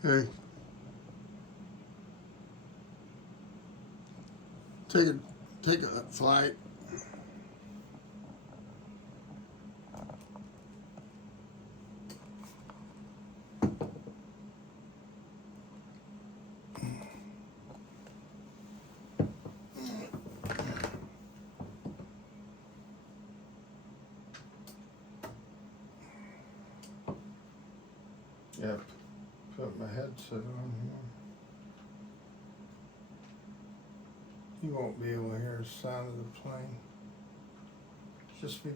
Hey, take a flight. Yep. Put my headset on here. You won't be able to hear the sound of the plane. Just be.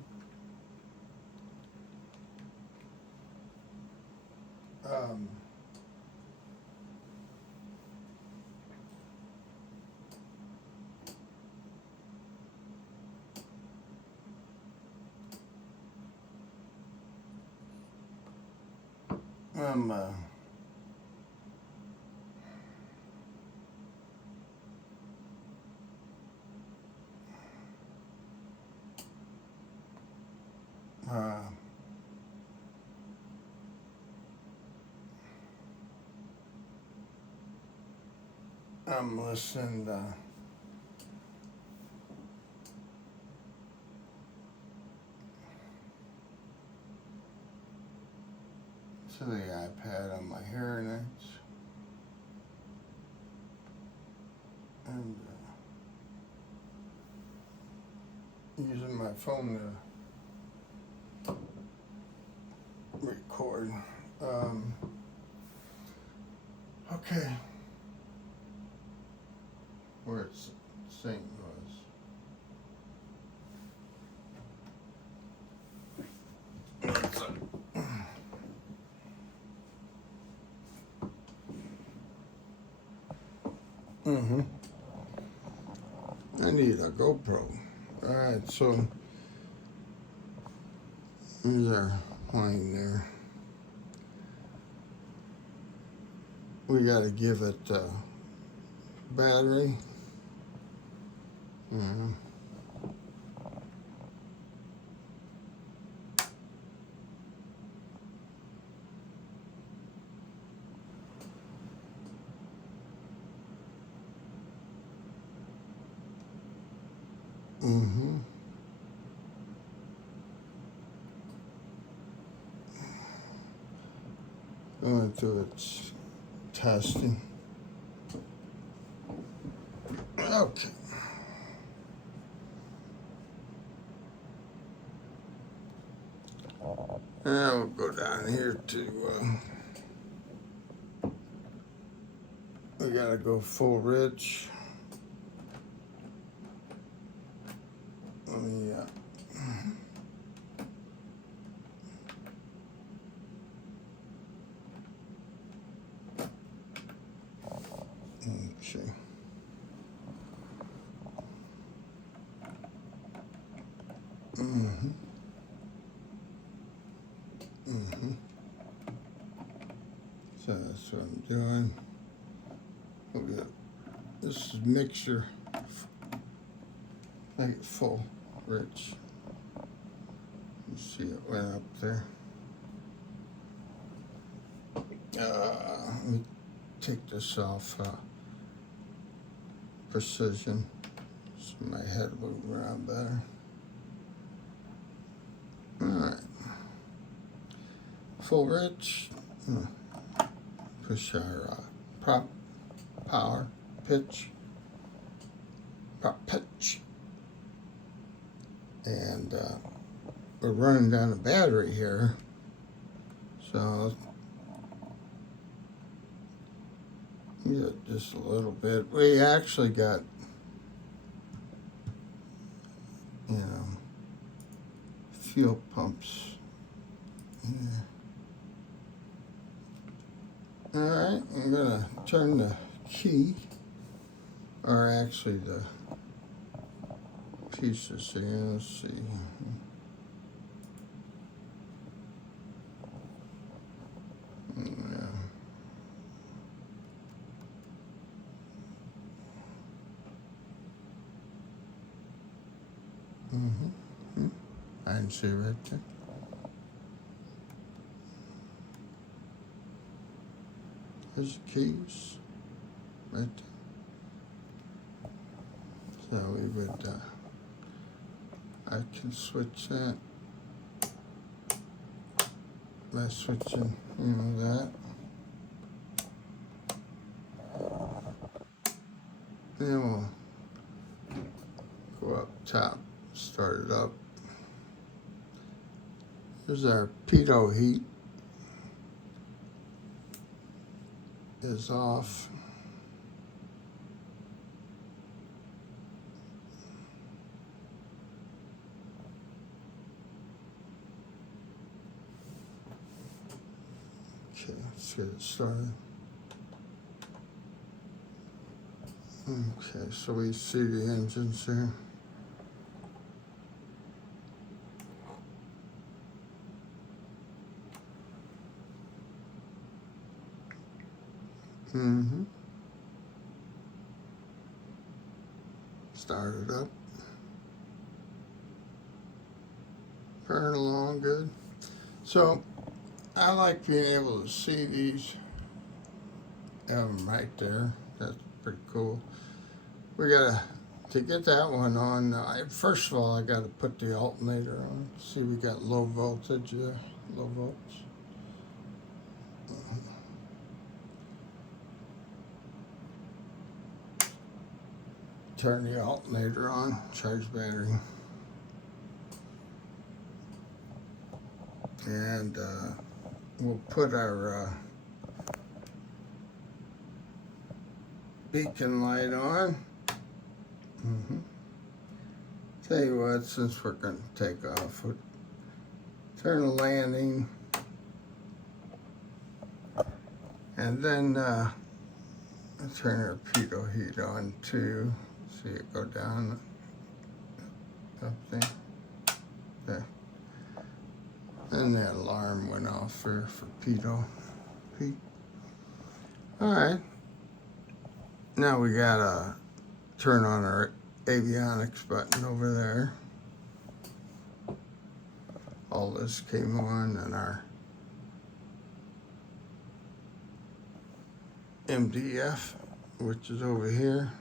I'm listening to the iPad on my hearing aids. And using my phone to record. Okay. Where it's St. Louis. I need a GoPro. Alright, so there's our plane there. We gotta give it battery. Going through its testing. Okay. Now we'll go down here to, we gotta go full rich. Yeah. Okay. So that's what I'm doing. Okay. This is mixture. Make it full, rich. You see it went up there. Let me take this off precision so my head will move around better. Alright. Full rich. Push our prop, power, pitch, prop pitch. And we're running down a battery here. So just a little bit. We actually got, fuel pumps. Yeah. All right, I'm gonna turn the key, or actually the pieces here. Let's see. I can see right there. There's the keys. Right there. So we would, I can switch that by switching, that. Then we'll go up top, start it up. There's our pitot heat is off. Okay, let's get it started. Okay, so we see the engines here. Start it up. Burn along good. So I like being able to see these. Have them right there. That's pretty cool. We gotta, to get that one on, first of all, I gotta put the alternator on. See, we got low voltage there, low volts. Turn the alternator on, charge battery. And we'll put our beacon light on. Tell you what, since we're going to take off, we'll turn the landing, and then turn our pitot heat on too. See it go down up there. There. And that alarm went off for pitot heat. All right. Now we gotta turn on our avionics button over there. All this came on, and our MDF, which is over here.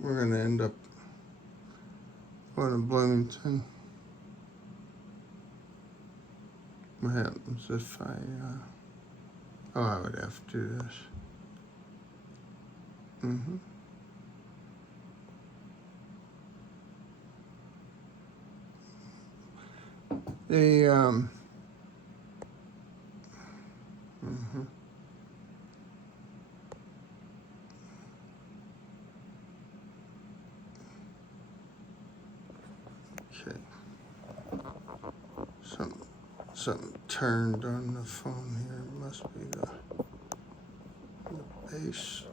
We're gonna end up going to Bloomington. What happens if I, I would have to do this. Okay. Something turned on the phone here. It must be the base.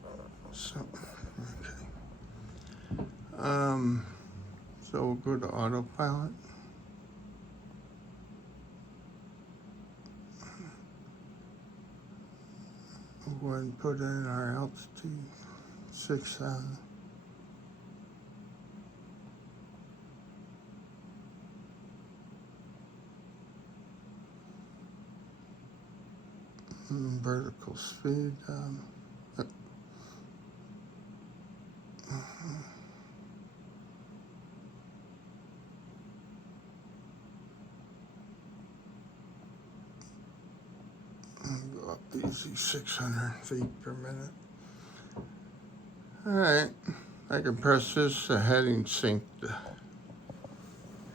Something. Okay. So we'll go to autopilot. We'll go ahead and put in our altitude, 6,000. Vertical speed. Go up easy, 600 feet per minute. All right, I can press this heading sync, the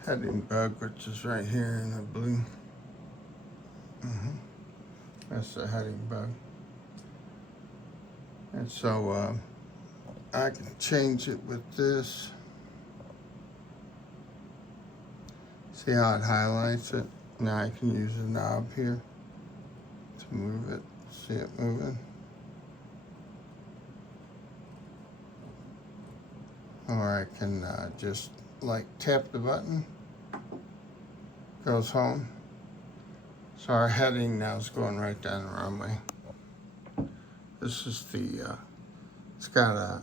heading bug, which is right here in the blue. That's the heading bug. And so I can change it with this. See how it highlights it? Now I can use the knob here to move it. See it moving? Or I can just like tap the button. Goes home. So our heading now is going right down the runway. This is the, it's got a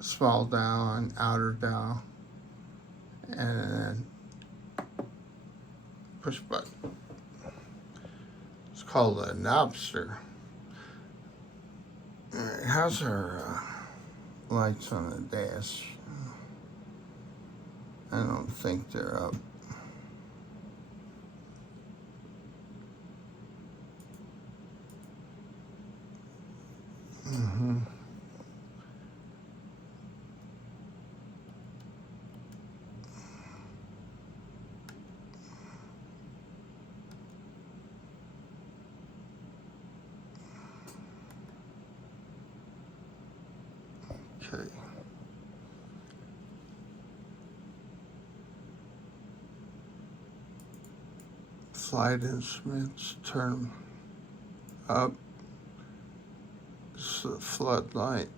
small dial and outer dial, and then push button. It's called a knobster. Alright, how's our lights on the dash? I don't think they're up. Okay. Flight instruments, turn them up. It's the floodlight.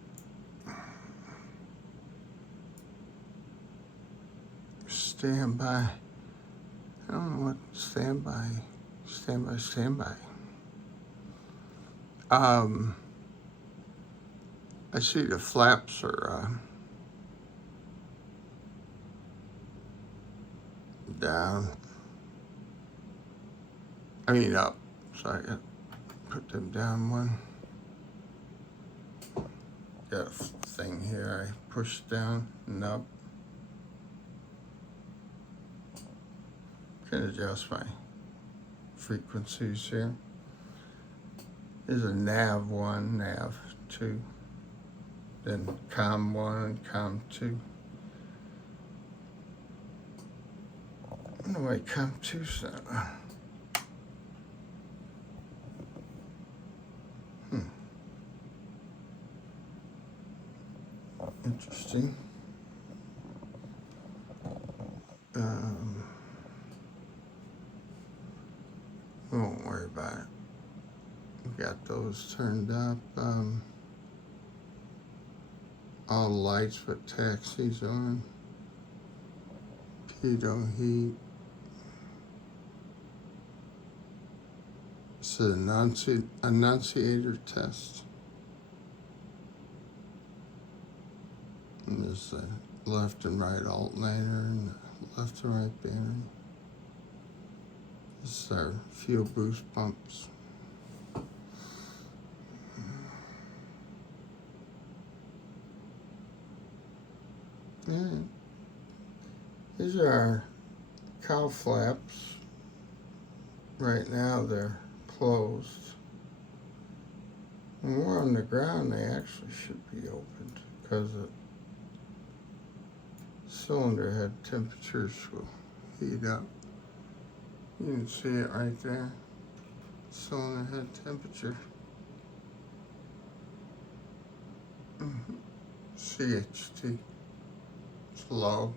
Standby. I don't know what standby. Standby. I see the flaps are down. I mean up. So I got put them down one. Got a thing here. I push down and up. Can adjust my frequencies here. There's a nav 1, nav 2, then com 1 and com 2. I wonder why com 2's not. Interesting. We won't worry about it. We got those turned up. All the lights but taxis on. Pitot heat. It's an annunciator test. And there's the left and right alternator and the left and right bearing. This is our fuel boost pumps. Yeah. These are our cowl flaps. Right now they're closed. When we're on the ground, they actually should be opened because the cylinder head temperatures will heat up. You can see it right there. Cylinder head temperature. CHT. It's low.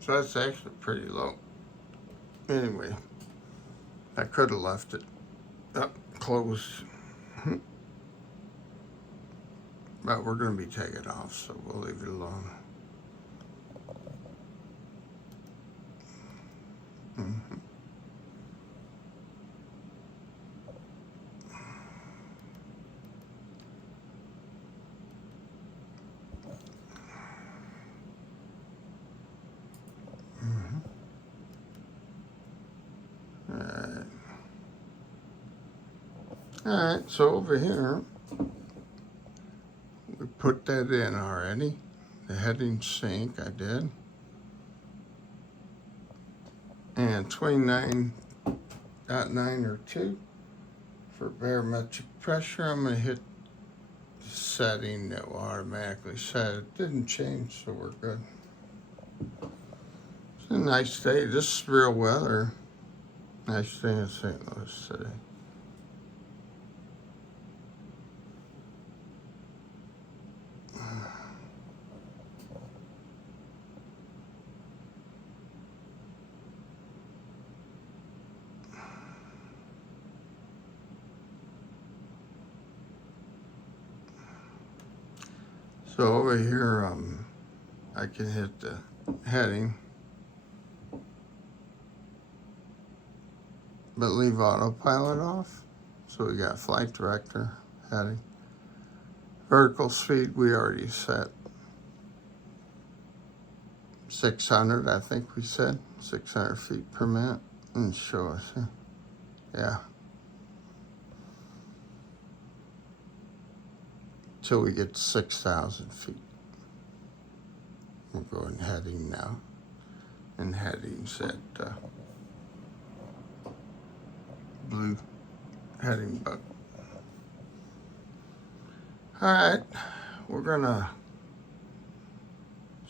So that's actually pretty low. Anyway, I could have left it up closed. But we're going to be taking it off, so we'll leave it alone. Alright, so over here, we put that in already. The heading sync, I did. And 29.9 or 2 for barometric pressure. I'm going to hit the setting that will automatically set. It didn't change, so we're good. It's a nice day. This is real weather. Nice day in St. Louis today. So over here, I can hit the heading, but leave autopilot off. So we got flight director, heading. Vertical speed we already set. 600, I think we said. 600 feet per minute. And show us, yeah. Till we get to 6,000 feet. We're going heading now. And heading's at blue heading bug. All right, we're gonna,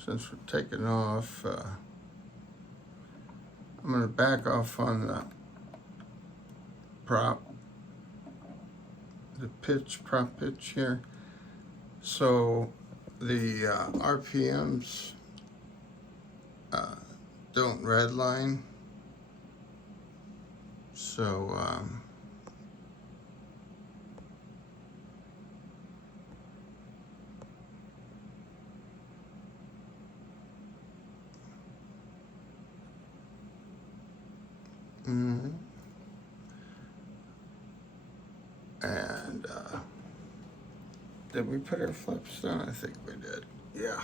since we're taking off, I'm gonna back off on the prop pitch here. So the RPMs don't redline. So and did we put our flips down? I think we did. Yeah,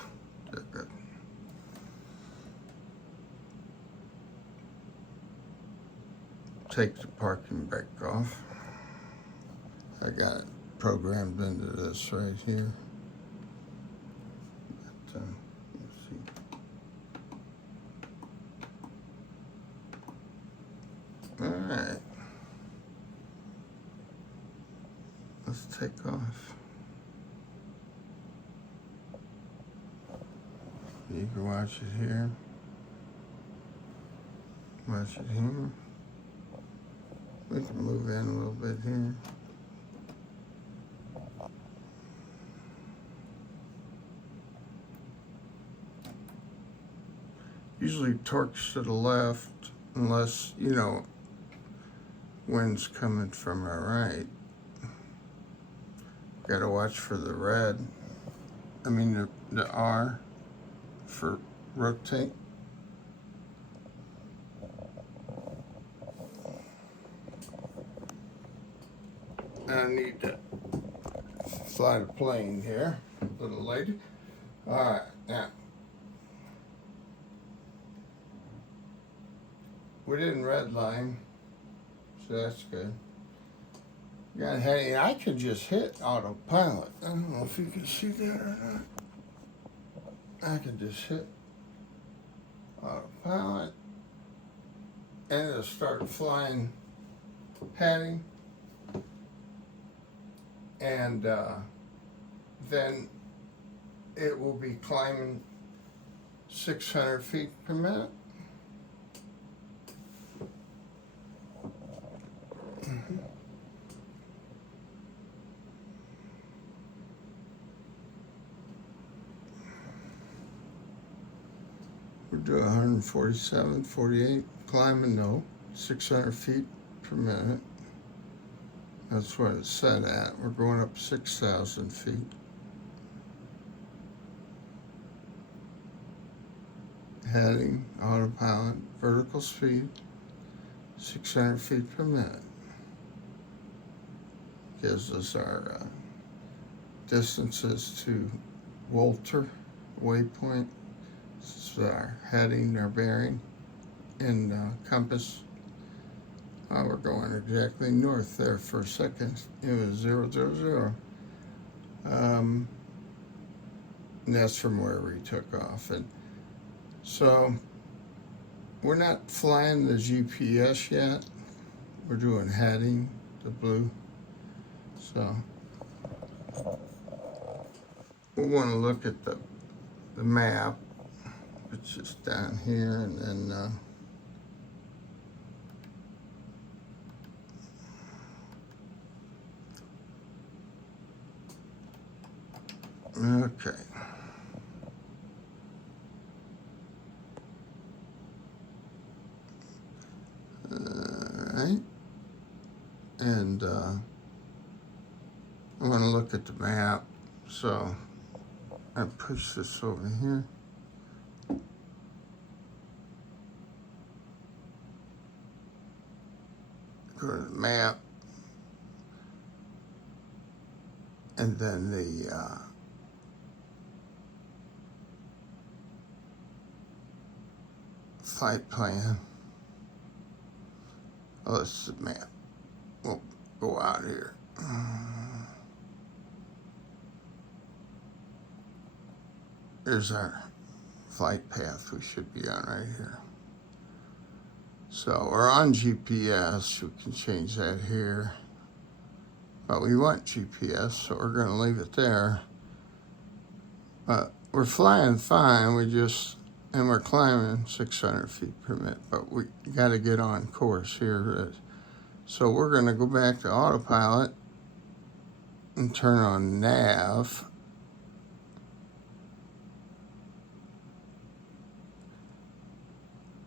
they're good. Take the parking brake off. I got it programmed into this right here. But, let's see. All right. Let's take off. You can watch it here. Watch it here. We can move in a little bit here. Usually torques to the left, unless, you know, wind's coming from our right. Gotta watch for the red. I mean the R for rotate. I need to fly the plane here, little lady. All right, now. We didn't redline, so that's good. Got heading. I could just hit autopilot. I don't know if you can see that or not. I could just hit autopilot, and it'll start flying heading. And then it will be climbing 600 feet per minute. We'll do 147, 48, climbing, no, 600 feet per minute. That's what it's set at. We're going up 6,000 feet. Heading, autopilot, vertical speed, 600 feet per minute. Gives us our distances to Walter waypoint. This is our heading, our bearing, and compass. We're going exactly north there for a second. It was 0, 0, 0. And that's from where we took off. And so we're not flying the GPS yet. We're doing heading, the blue. So we'll want to look at the map, which is down here, and then okay. Alright. And I want to look at the map. So I push this over here. Go to the map. and then the flight plan. Oh, this is the map. We'll go out here. There's our flight path we should be on right here. So we're on GPS. We can change that here. But we want GPS, so we're going to leave it there. But we're flying fine. And we're climbing 600 feet per minute. But we got to get on course here. So we're going to go back to autopilot and turn on nav.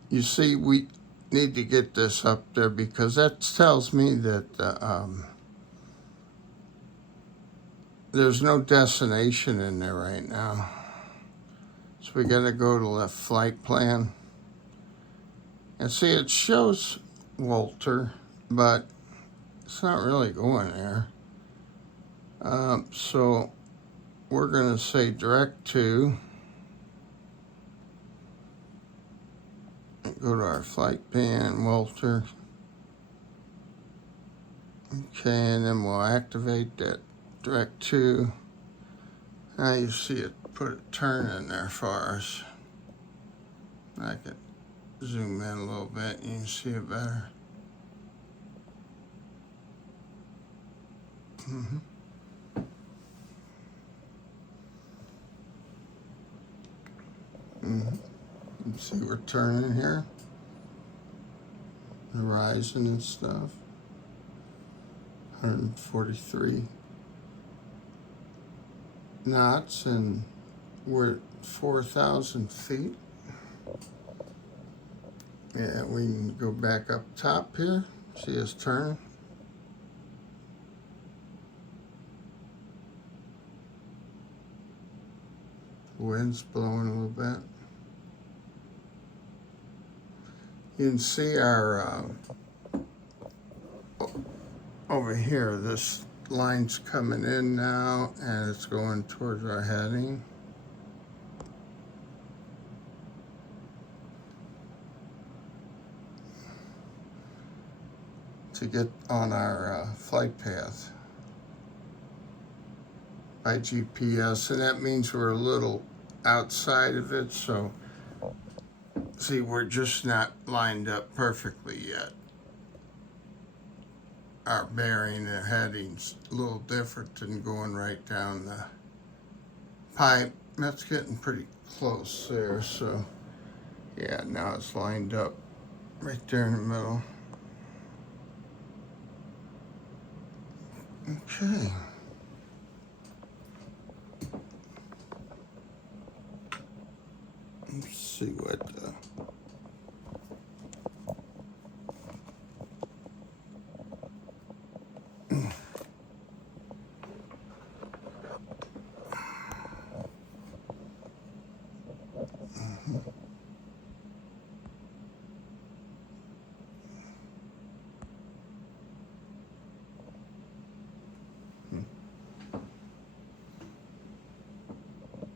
You see, we need to get this up there because that tells me that there's no destination in there right now. So we got to go to the flight plan. And see, it shows Walter, but it's not really going there. So we're going to say direct to. Go to our flight plan, Walter. Okay, and then we'll activate that direct to. Now you see it put a turn in there for us. I can zoom in a little bit and you can see it better. You see we're turning here. Horizon and stuff. 143 knots, and we're at 4,000 feet. Yeah, we can go back up top here. See us turn. The wind's blowing a little bit. You can see our over here, this line's coming in now and it's going towards our heading. To get on our flight path by GPS, and that means we're a little outside of it, so see, we're just not lined up perfectly yet. Our bearing and heading's a little different than going right down the pipe. That's getting pretty close there, so yeah, now it's lined up right there in the middle. Okay. Let's see what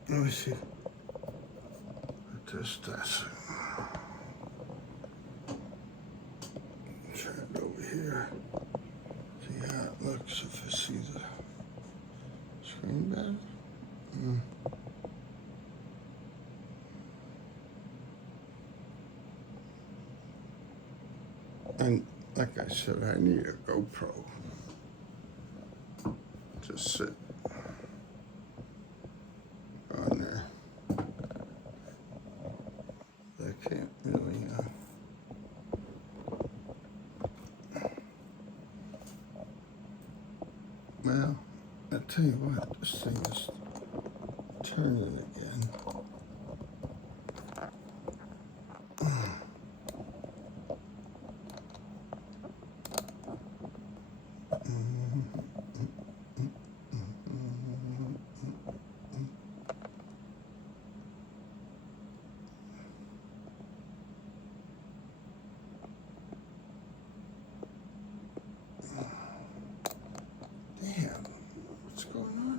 let me see what this does. Try it over here. See how it looks if I see the screen better. And like I said, I need a GoPro to sit on there. I can't really, well, I'll tell you what, this thing is turning again. Damn, what's going on?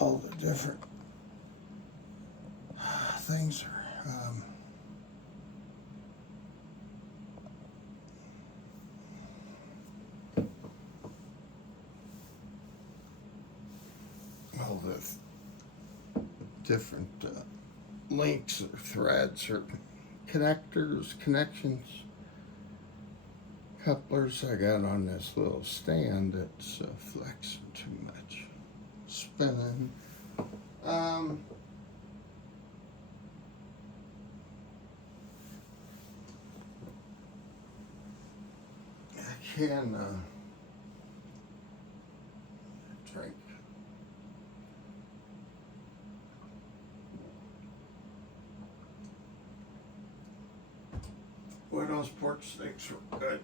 all the different things are. All the different links or threads or connectors, connections, couplers I got on this little stand that's flexing too much, spinning. I can drink. Boy, those pork steaks were good.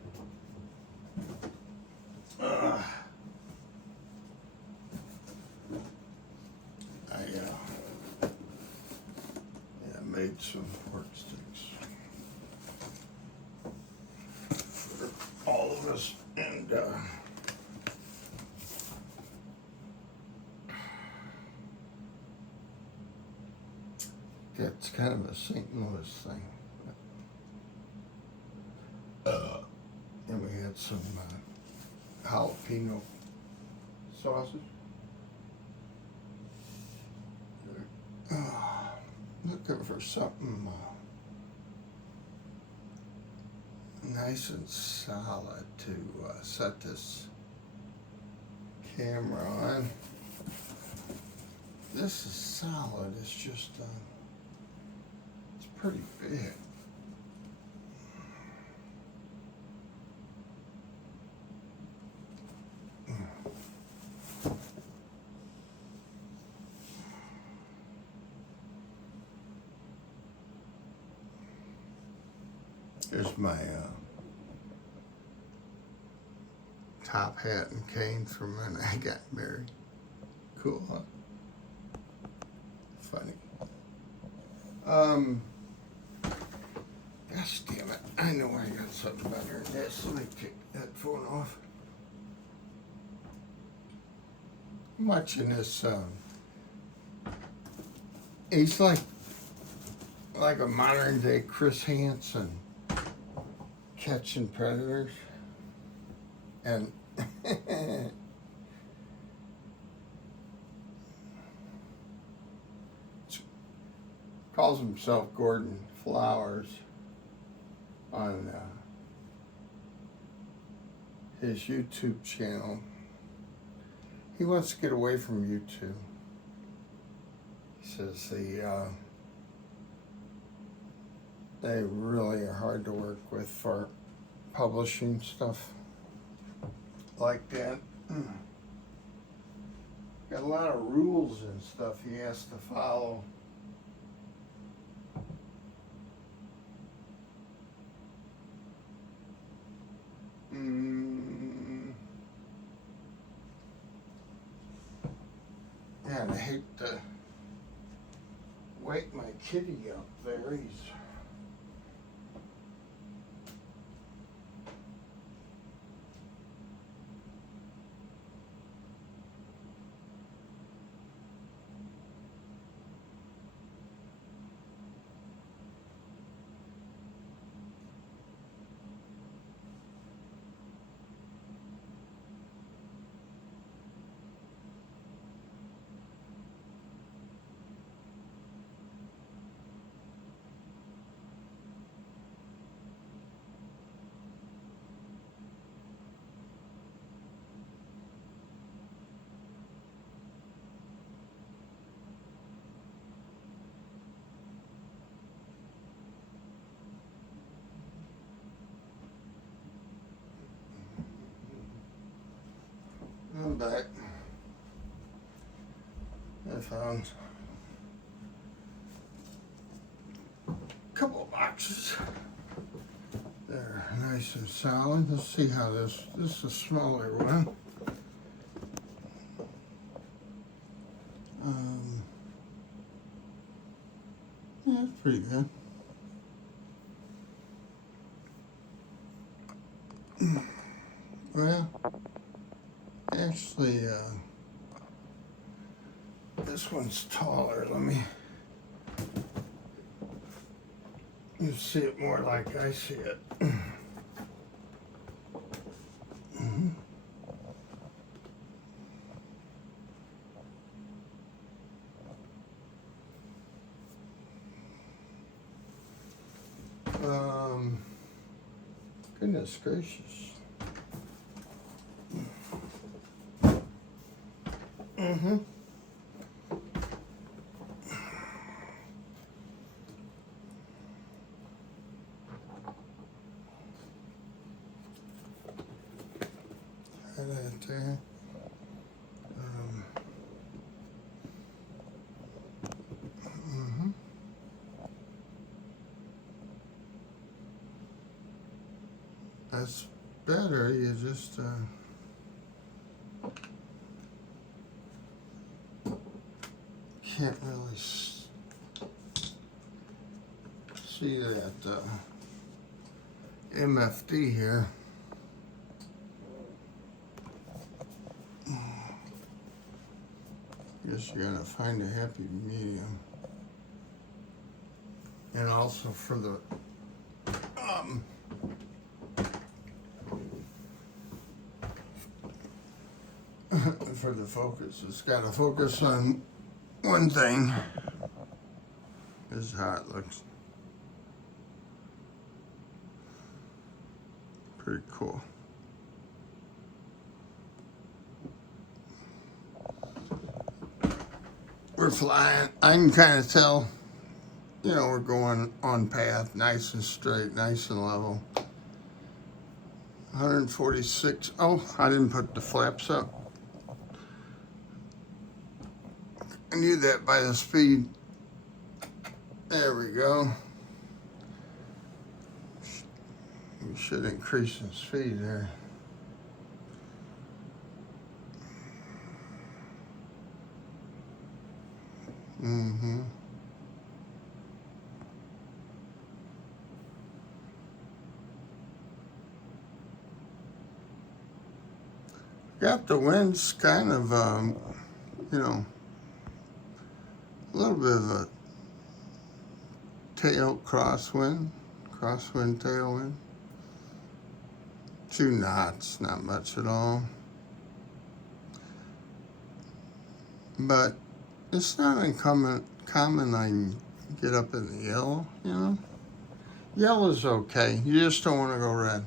I made some pork steaks for all of us, and it's kind of a St. Louis thing. And we had some jalapeno sausage. Looking for something nice and solid to set this camera on. This is solid, it's just, it's pretty big. Here's my top hat and cane from when I got married. Cool, huh? Funny. Gosh damn it. I know I got something better than this. Let me take that phone off. I'm watching this, he's like a modern day Chris Hansen. Catching predators, and calls himself Gordon Flowers on his YouTube channel. He wants to get away from YouTube. He says they really are hard to work with for publishing stuff like that. Got a lot of rules and stuff he has to follow. Man, I hate to wake my kitty up there. He's I'm back. I found a couple of boxes. They're nice and solid. Let's see how this is a smaller one. Yeah, it's pretty good. Well, actually, This one's taller. You see it more like I see it. Goodness gracious. Try that there. That's better. You just can't really see that MFD here. Guess you're gonna find a happy medium, and also for the for the focus, it's got to focus on one thing. This is how it looks. Pretty cool. We're flying. I can kind of tell, you know, we're going on path, nice and straight, nice and level. 146. Oh, I didn't put the flaps up. I knew that by the speed. There we go. We should increase the speed there. Got the winds kind of, you know, a little bit of a crosswind tailwind. 2 knots, not much at all. But it's not uncommon I can get up in the yellow, you know. Yellow's okay. You just don't want to go red.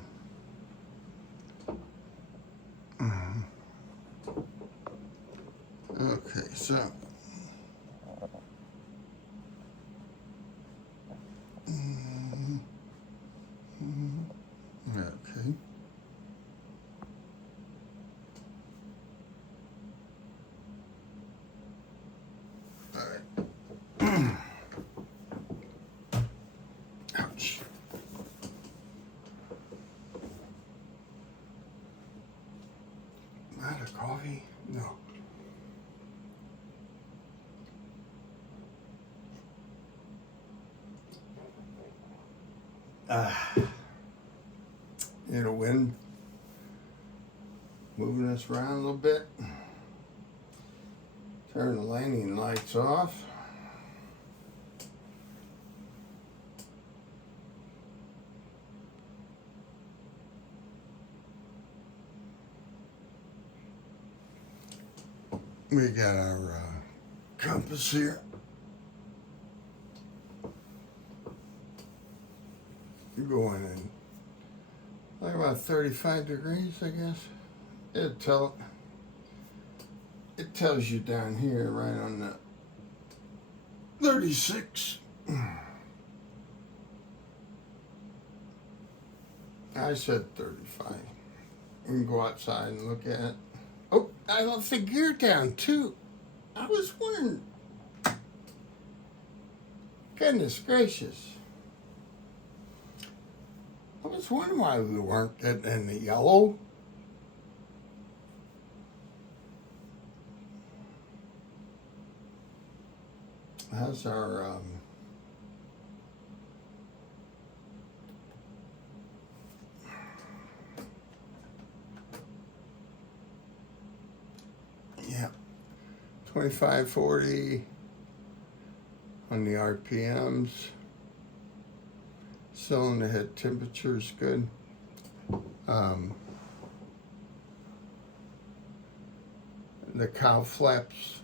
Okay, so okay. All right. Ouch. Not a coffee? No. You know, wind moving us around a little bit. Turn the landing lights off. We got our compass here. Going in like about 35 degrees, I guess. It tells you down here right on the 36. I said 35. You can go outside and look at it. Oh, I left the gear down too. I was wondering. Goodness gracious. I was wondering why we weren't getting in the yellow. How's our 25, 40 on the RPMs. Cylinder head temperature is good. The cowl flaps,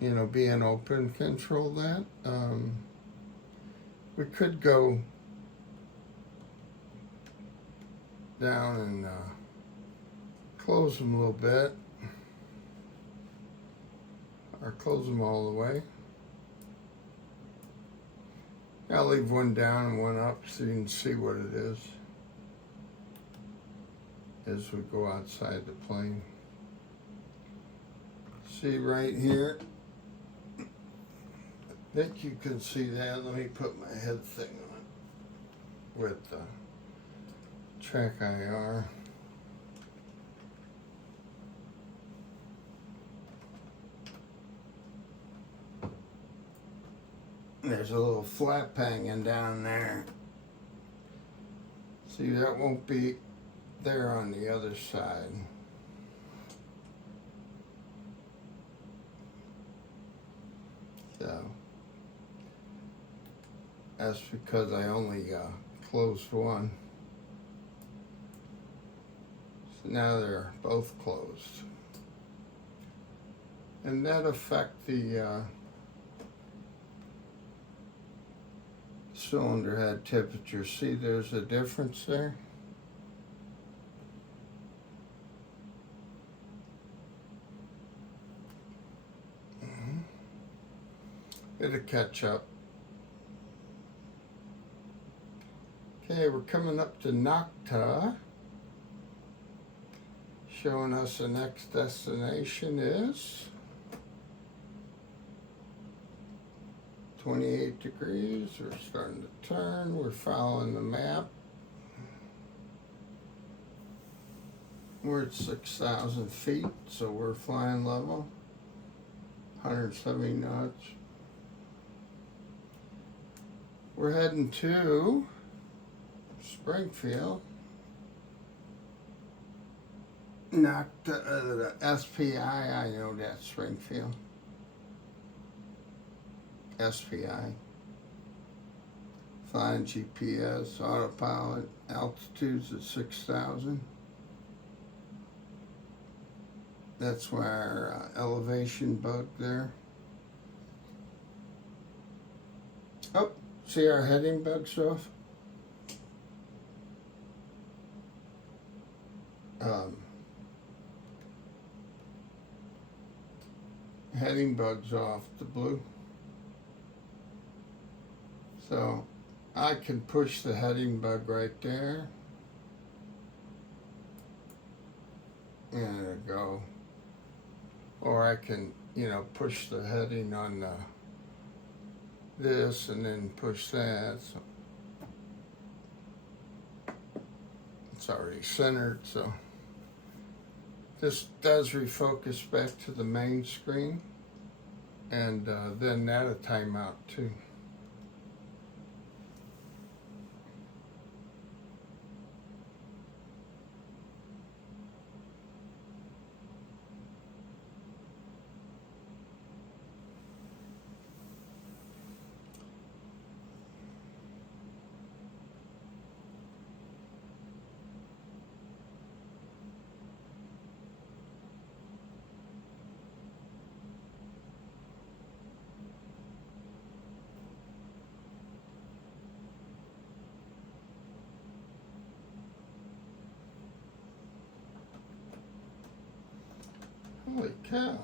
you know, being open, control that. We could go down and close them a little bit, or close them all the way. I'll leave one down and one up so you can see what it is as we go outside the plane. See right here, I think you can see that. Let me put my head thing on with track IR. There's a little flap hanging down there. See, that won't be there on the other side. So that's because I only closed one. So now they're both closed. And that affect the cylinder head temperature. See, there's a difference there. It'll catch up. Okay, we're coming up to Nocta. Showing us the next destination is 28 degrees. We're starting to turn. We're following the map. We're at 6,000 feet, so we're flying level. 170 knots. We're heading to Springfield. Not the SPI, I know that's Springfield. SPI. Flying GPS, autopilot, altitudes at 6,000. That's why our elevation bug there. Oh, see our heading bugs off? Heading bugs off the blue. So I can push the heading bug right there. And it'll go. Or I can, you know, push the heading on this and then push that. So it's already centered, so this does refocus back to the main screen, and then that'll time out too. Holy cow.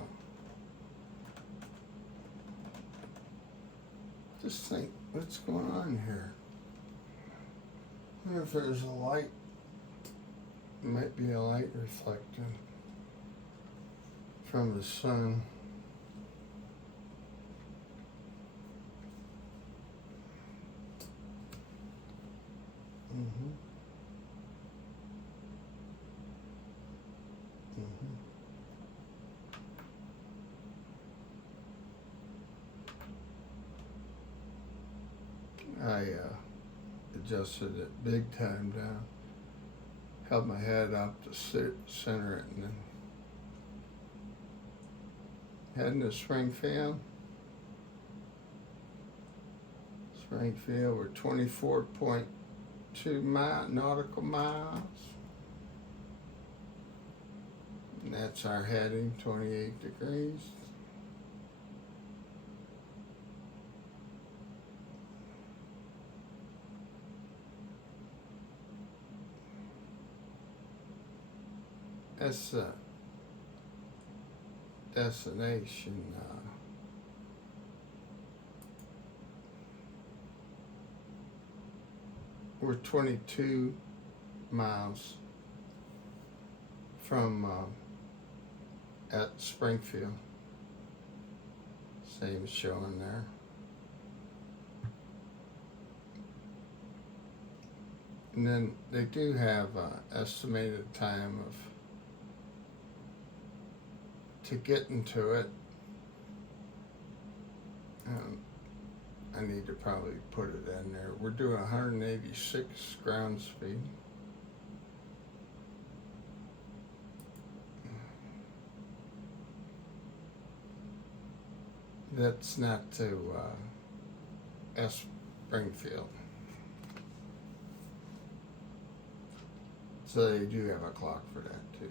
Just think, what's going on here? I wonder if there's a light. It might be a light reflecting from the sun. I adjusted it big time down, held my head up to center it, and then heading to Springfield. Springfield, we're 24.2 nautical miles. And that's our heading, 28 degrees. That's the destination. We're 22 miles from at Springfield. Same showing there. And then they do have estimated time of to get into it. I need to probably put it in there. We're doing 186 ground speed. That's not to Springfield. So they do have a clock for that too.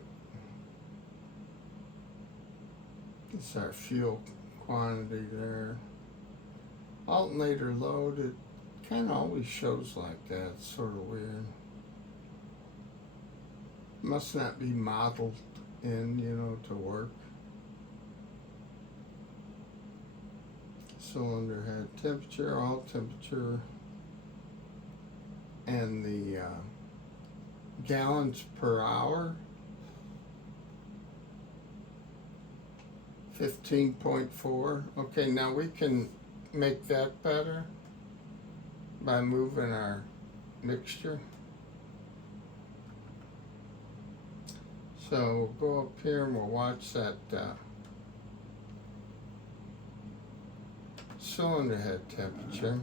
It's our fuel quantity there. Alternator load, it kind of always shows like that. It's sort of weird. Must not be modeled in, to work. Cylinder head temperature, all temperature, and the gallons per hour. 15.4. Okay, now we can make that better by moving our mixture. So we'll go up here and we'll watch that cylinder head temperature,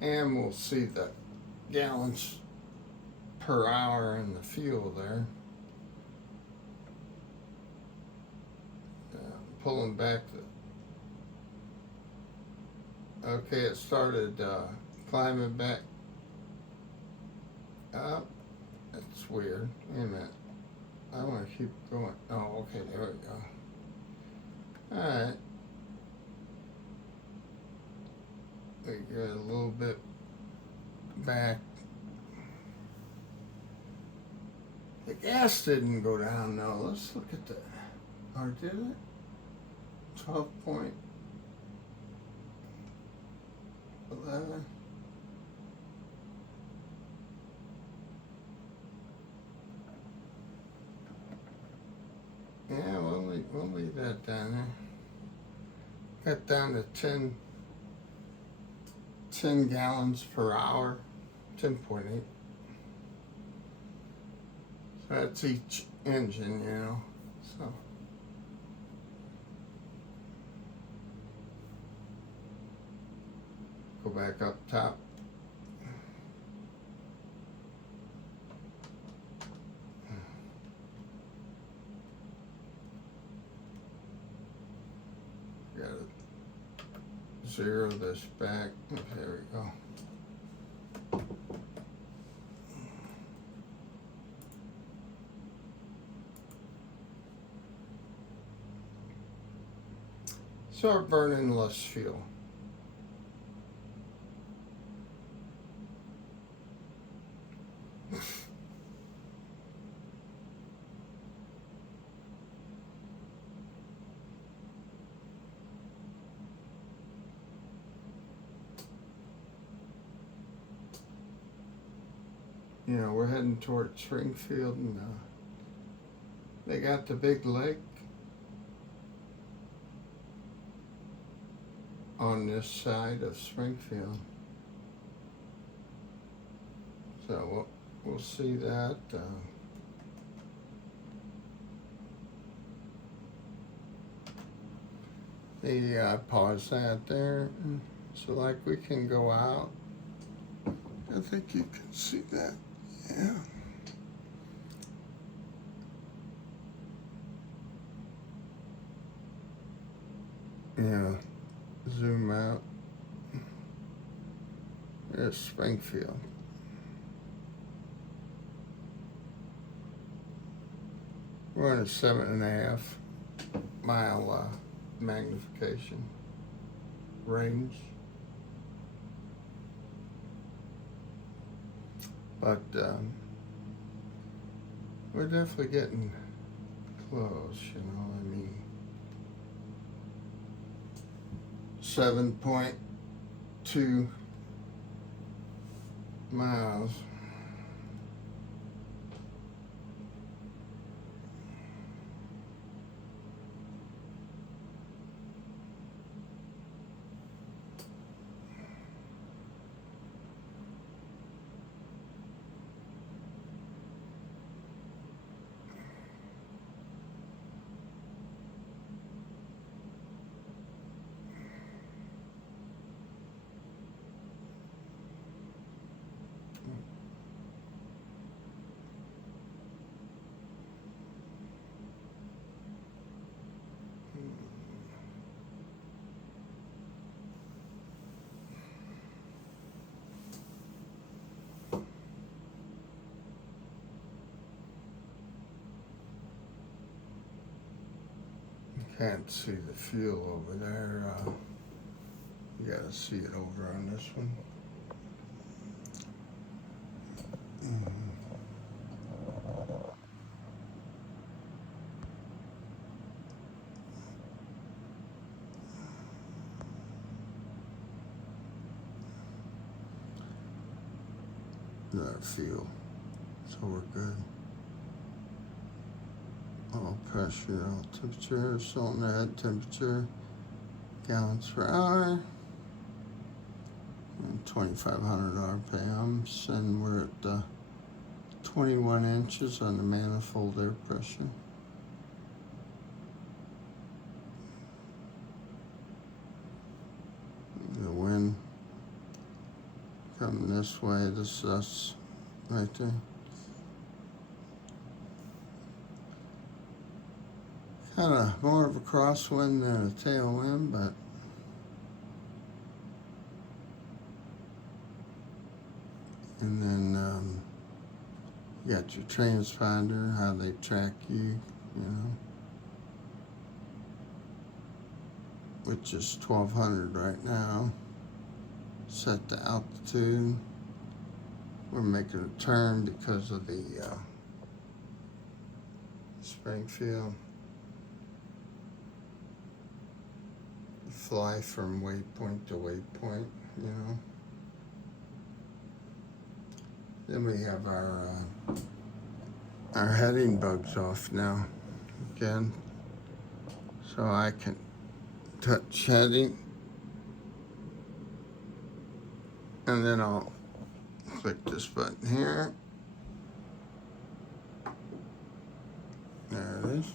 and we'll see the gallons per hour in the fuel there. Pulling back okay, it started climbing back up. That's weird. Wait a minute. I want to keep going. Oh, okay, there we go. Alright. We get a little bit back. The gas didn't go down though. Let's look at the, or did it? 12.11. Yeah, we'll leave that down there. Got down to 10 gallons per hour, 10.8. So that's each engine, so. Go back up top. Got to zero this back. There we go. So we're burning less fuel. We're heading towards Springfield, and they got the big lake on this side of Springfield. So we'll see that. Pause that there, so like we can go out. I think you can see that. Yeah. Yeah, zoom out. There's Springfield. We're in a 7.5 mile magnification range. But we're definitely getting close, you know, I mean, 7.2 miles. Can't see the fuel over there. You gotta see it over on this one. Our fuel, so we're good. All pressure, all temperature, cylinder head temperature, gallons per hour, and 2,500 RPMs, and we're at 21 inches on the manifold air pressure. The wind coming this way, this is us right there. Kind of more of a crosswind than a tailwind, but and then you got your transponder, how they track you, you know, which is 1,200 right now. Set the altitude. We're making a turn because of the Springfield. Fly from waypoint to waypoint, you know. Then we have our heading bugs off now again, so I can touch heading, and then I'll click this button here. There it is.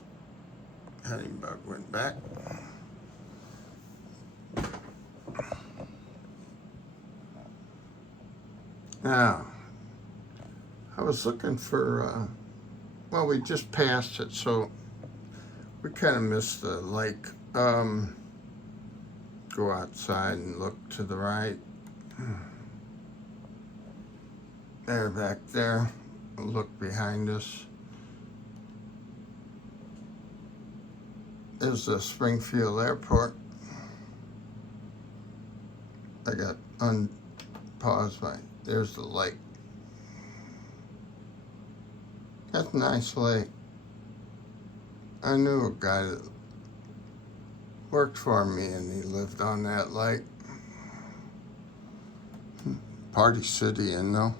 Heading bug went back. Now, I was looking for, well, we just passed it, so we kind of missed the lake. Go outside and look to the right. There, back there. Look behind us. There's the Springfield Airport. I got unpaused my, there's the lake. That's a nice lake. I knew a guy that worked for me and he lived on that lake. Party City, you know.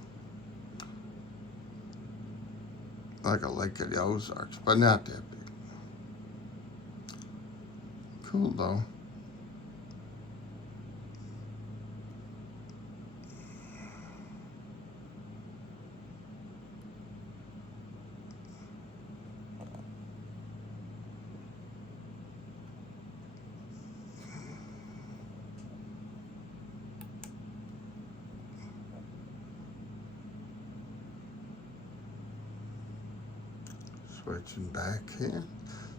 Like a lake of the Ozarks, but not that big. Cool though. Switching back here.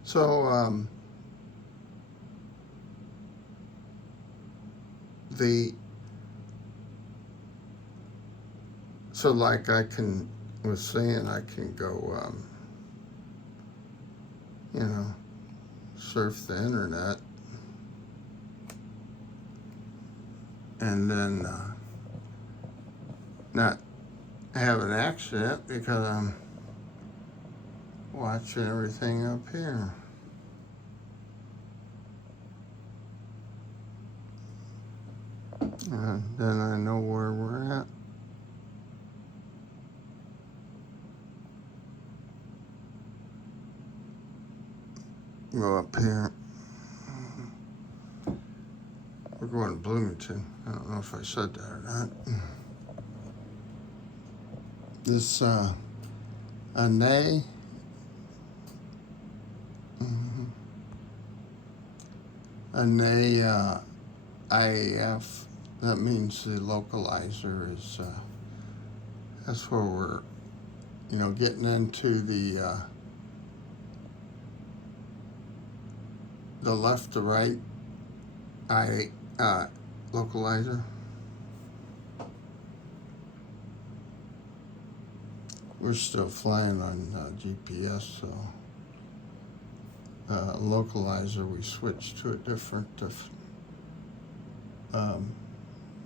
So, the so like was saying I can go surf the internet and then not have an accident because I'm watching everything up here. And then I know where we're at. Go up here. We're going to Bloomington. I don't know if I said that or not. This ANE, ANE IAF, that means the localizer is, that's where we're, getting into the left to right localizer. We're still flying on GPS, so localizer we switched to a different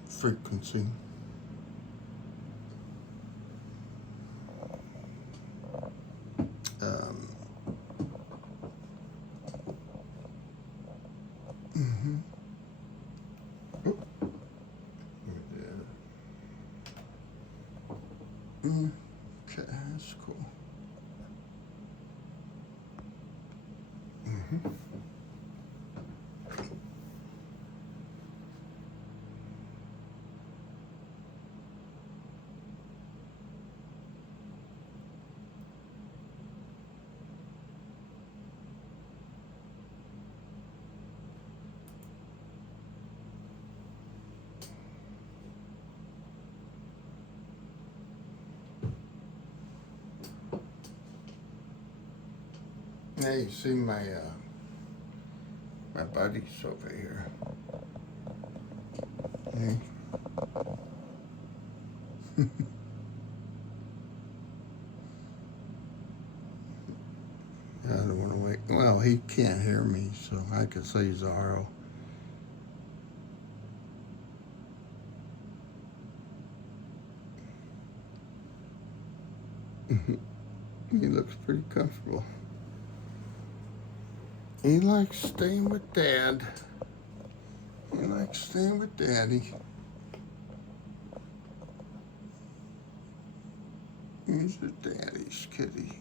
frequency. Okay, that's cool. Now you see my buddies over here. Hey. I don't want to wait. Well, he can't hear me, so I could say Zorro. He looks pretty comfortable. He likes staying with Dad. He likes staying with Daddy. He's a daddy's kitty.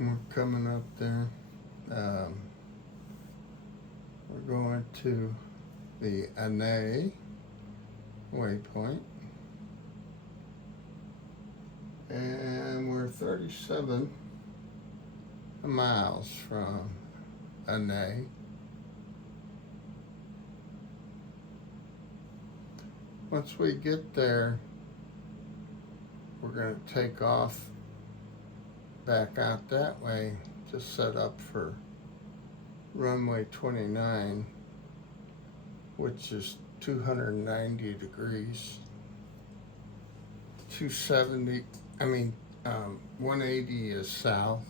We're coming up there. We're going to the ANE waypoint, and we're 37 miles from ANE. Once we get there, we're going to take off back out that way to set up for runway 29, which is 290 degrees, 180 is south,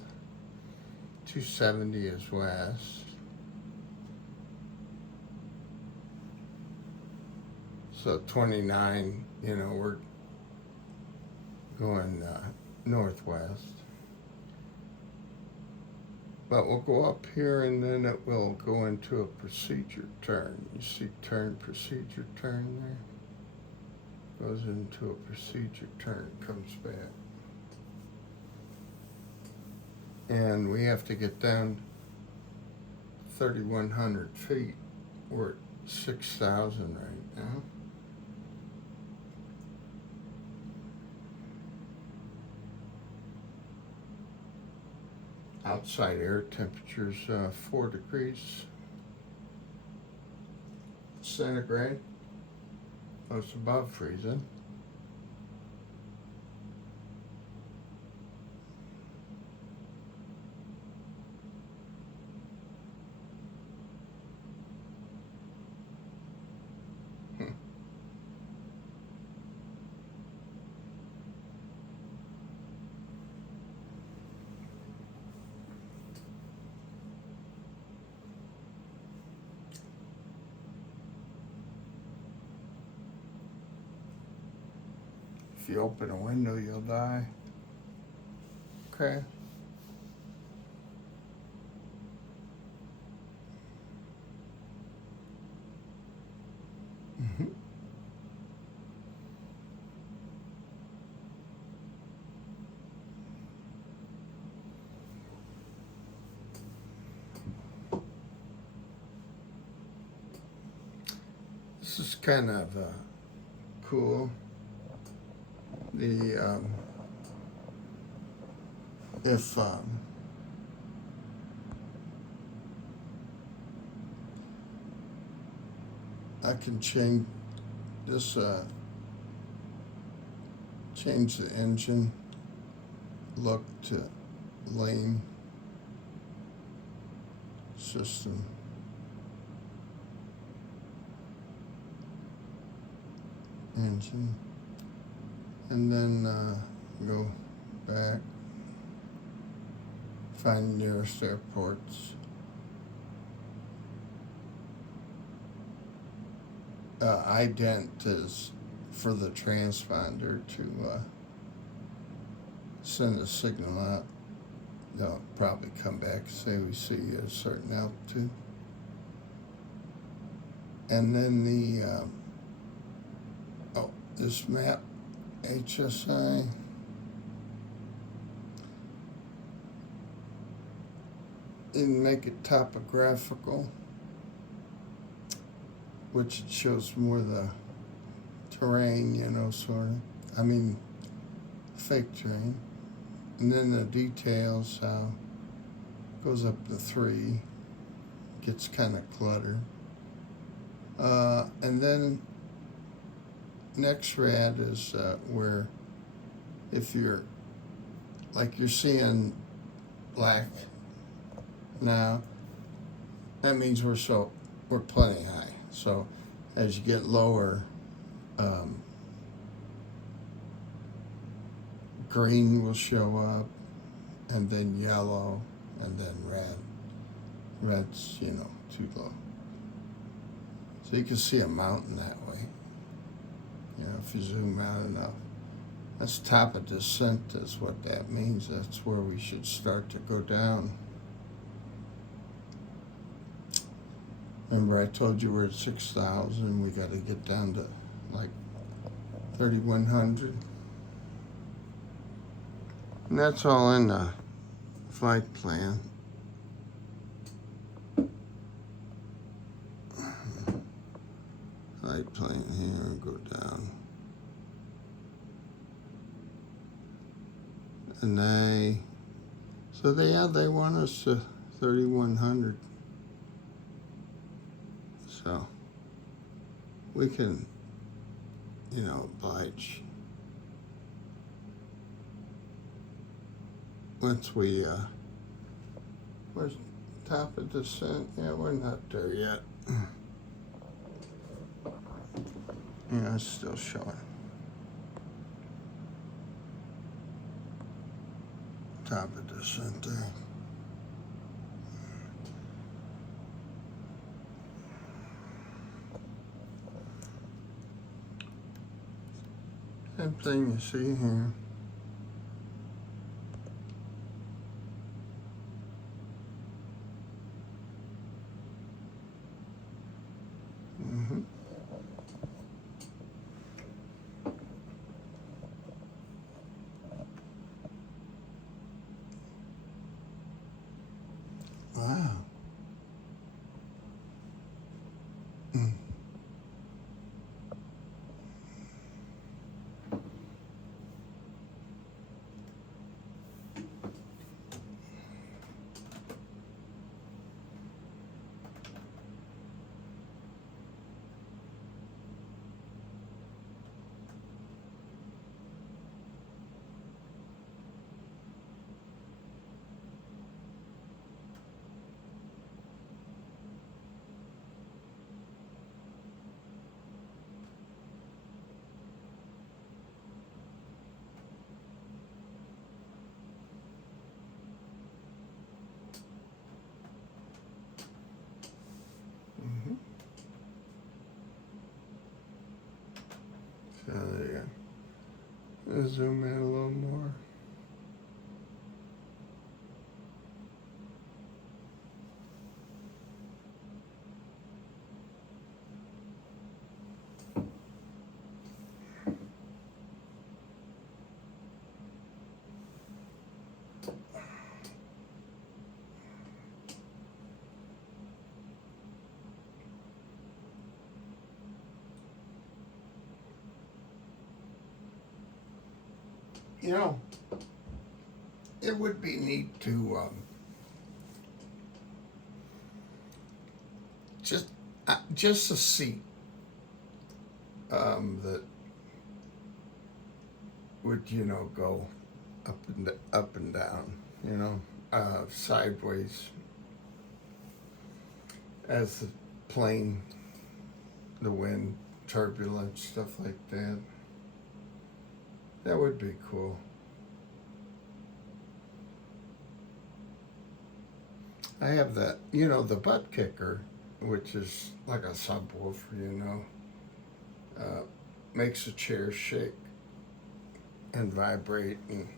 270 is west. So 29, we're going northwest. But we'll go up here and then it will go into a procedure turn. You see procedure turn there? Goes into a procedure turn, comes back. And we have to get down 3,100 feet. We're at 6,000 right now. Outside air temperature's 4 degrees centigrade. It's above freezing. you open a window, you'll die. Okay. This is kind of cool. The if I can change this, change the engine look to lane system. Engine, and then go back, find nearest airports. Ident is for the transponder to send a signal out. They'll probably come back and say we see you at a certain altitude. And then the this map, HSI, and make it topographical, which it shows more the terrain, you know, sort of. I mean, fake terrain. And then the details, how it goes up to 3, gets kind of cluttered. And then next rad is where if you're, like you're seeing black now, that means we're plenty high. So as you get lower, green will show up, and then yellow, and then red. Red's, you know, too low. So you can see a mountain that way. You know, if you zoom out enough. That's top of descent is what that means. That's where we should start to go down. Remember I told you we're at 6,000. We got to get down to like 3,100. And that's all in the flight plan. Flight plane here, go down. And they want us to 3,100. So we can, you know, oblige. Once we, where's top of descent? Yeah, we're not there yet. Yeah, it's still showing. Top of descent there. Same thing you see here. Wow. So there you go. Zoom in a little more. You know, it would be neat to just a seat that would, you know, go up and down, you know, sideways as the plane, the wind, turbulence, stuff like that. That would be cool. I have that, you know, the butt kicker, which is like a subwoofer, you know, makes the chair shake and vibrate, and,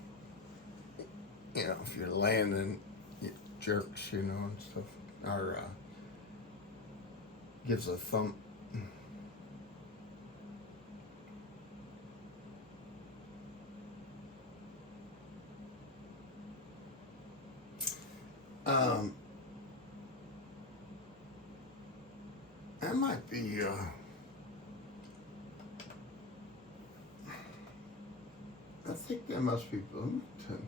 you know, if you're landing, it jerks, you know, and stuff, or gives a thump. That might be, I think that must be Bloomington.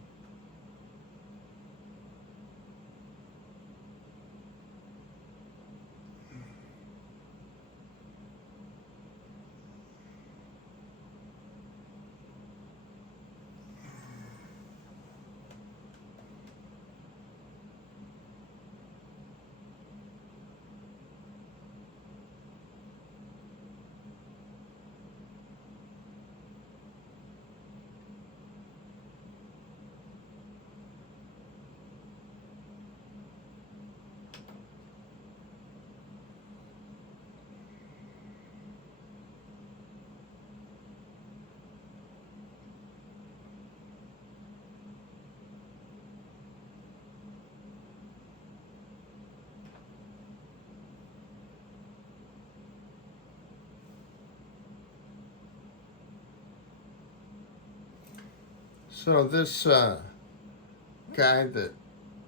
So this guy that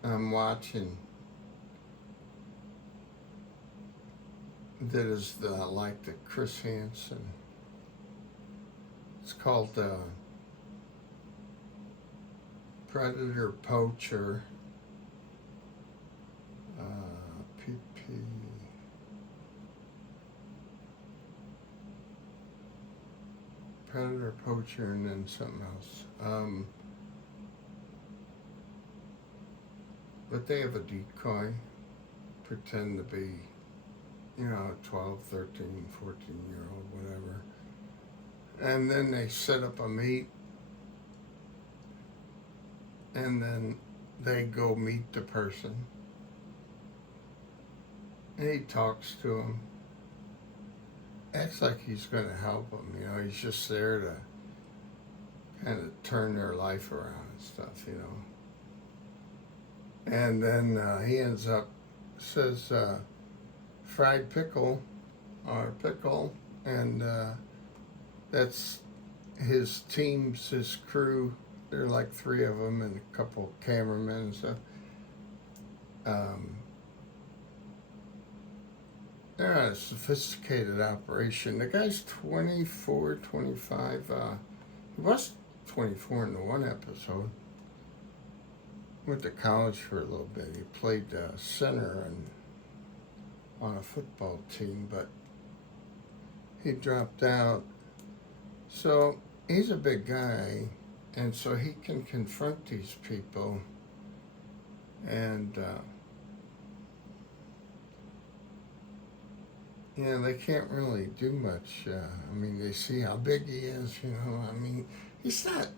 I'm watching that is like the Chris Hansen. It's called Predator Poacher. PP. Predator Poacher, and then something else. But they have a decoy, pretend to be, you know, a 12, 13, 14-year-old, whatever. And then they set up a meet, and then they go meet the person. And he talks to him. Acts like he's going to help them, you know, he's just there to kind of turn their life around and stuff, you know. And then he ends up, says, fried pickle, or pickle, and that's his teams, his crew. There are like 3 of them and a couple cameramen and stuff. They're not a sophisticated operation. The guy's 24, 25. He was 24 in the one episode. Went to college for a little bit. He played center on a football team, but he dropped out. So he's a big guy, and so he can confront these people, and yeah, they can't really do much. I mean, they see how big he is, you know. I mean, he's not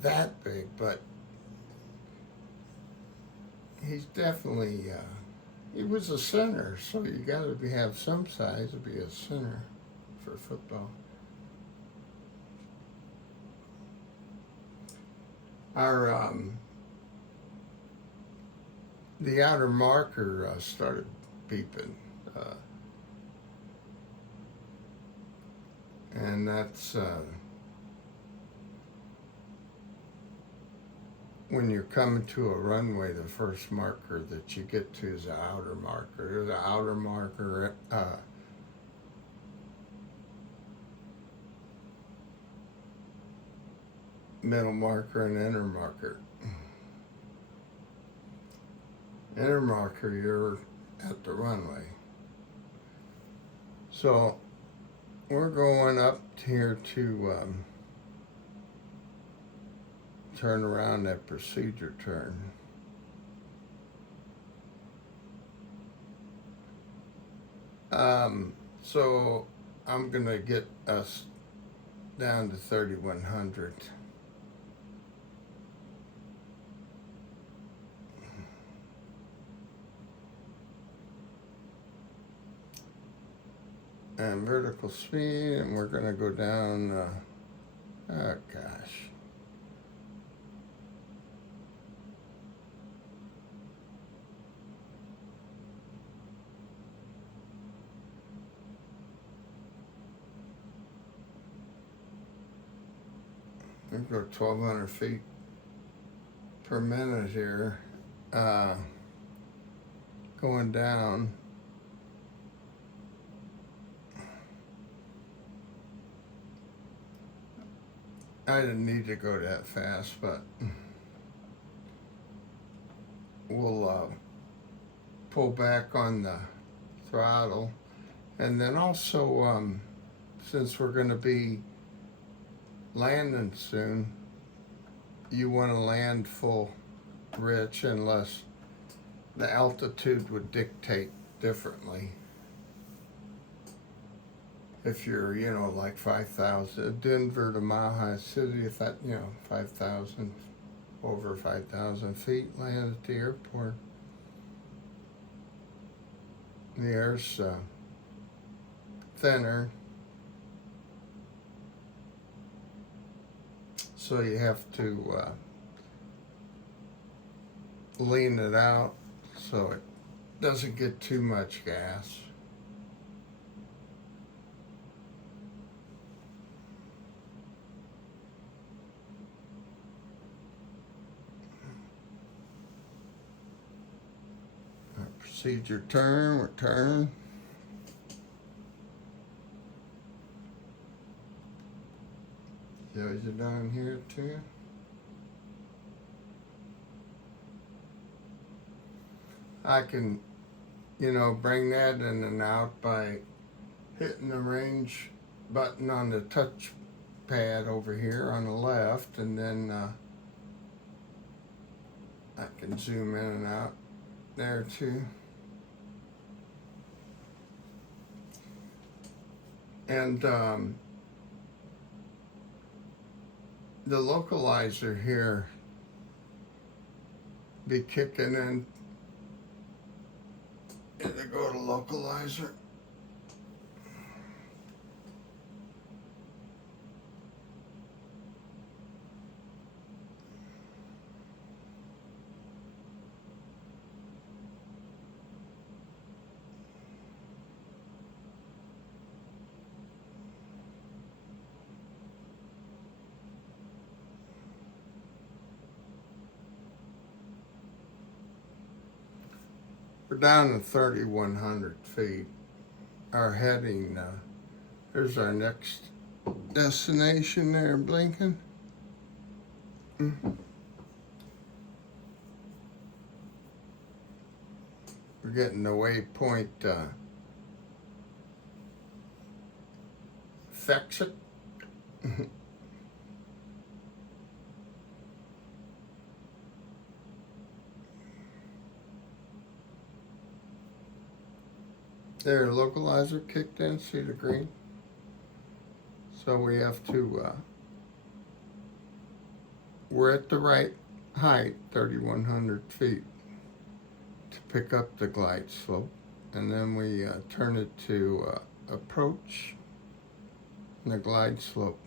that big, but he's definitely, he was a center, so you got to have some size to be a center for football. our the outer marker started beeping, and that's when you're coming to a runway, the first marker that you get to is the outer marker. There's an outer marker, middle marker, and inner marker. Inner marker, you're at the runway. So we're going up here to turn around that procedure turn. So I'm gonna get us down to 3100. And vertical speed, and we're gonna go down, oh gosh. We go 1,200 feet per minute here, going down. I didn't need to go that fast, but we'll pull back on the throttle. And then also, since we're going to be landing soon, you want to land full rich unless the altitude would dictate differently. If you're, you know, like 5,000, Denver to Mile High City, if that, you know, 5,000, over 5,000 feet, land at the airport. The air's thinner, so you have to lean it out so it doesn't get too much gas. Procedure turn, we're turning. Shows you down here too. I can, you know, bring that in and out by hitting the range button on the touch pad over here on the left, and then I can zoom in and out there too. And the localizer here be kicking in. It'll go to localizer. We're down to 3,100 feet. Our heading, there's our next destination there, blinking. We're getting the waypoint, fix it. There, localizer kicked in, see the green? So we have to, we're at the right height, 3,100 feet, to pick up the glide slope. And then we turn it to approach, and the glide slope